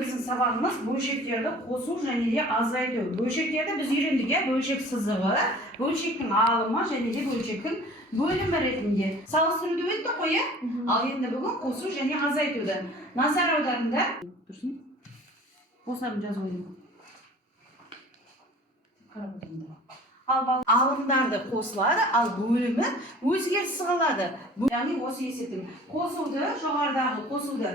біздің сабағымыз бөлшектерді қосу және де азайту. Бөлшектерді біз үйрендік, бөлшек сызығы, бөлшектің алымы және де бөлшектің бөлімі ретінде. Салыстыруды өтті қой, ал енді бүгін қосу және азайтуды. Назар аударыңдар. Тұрсын. Қосарын жазып ойдым. Қарап отырыңдар. Алымдарды қосылады, ал бөлімі өзгеріс қалады. Яғни осы есептің қосуды, жоғарыдағы қосуды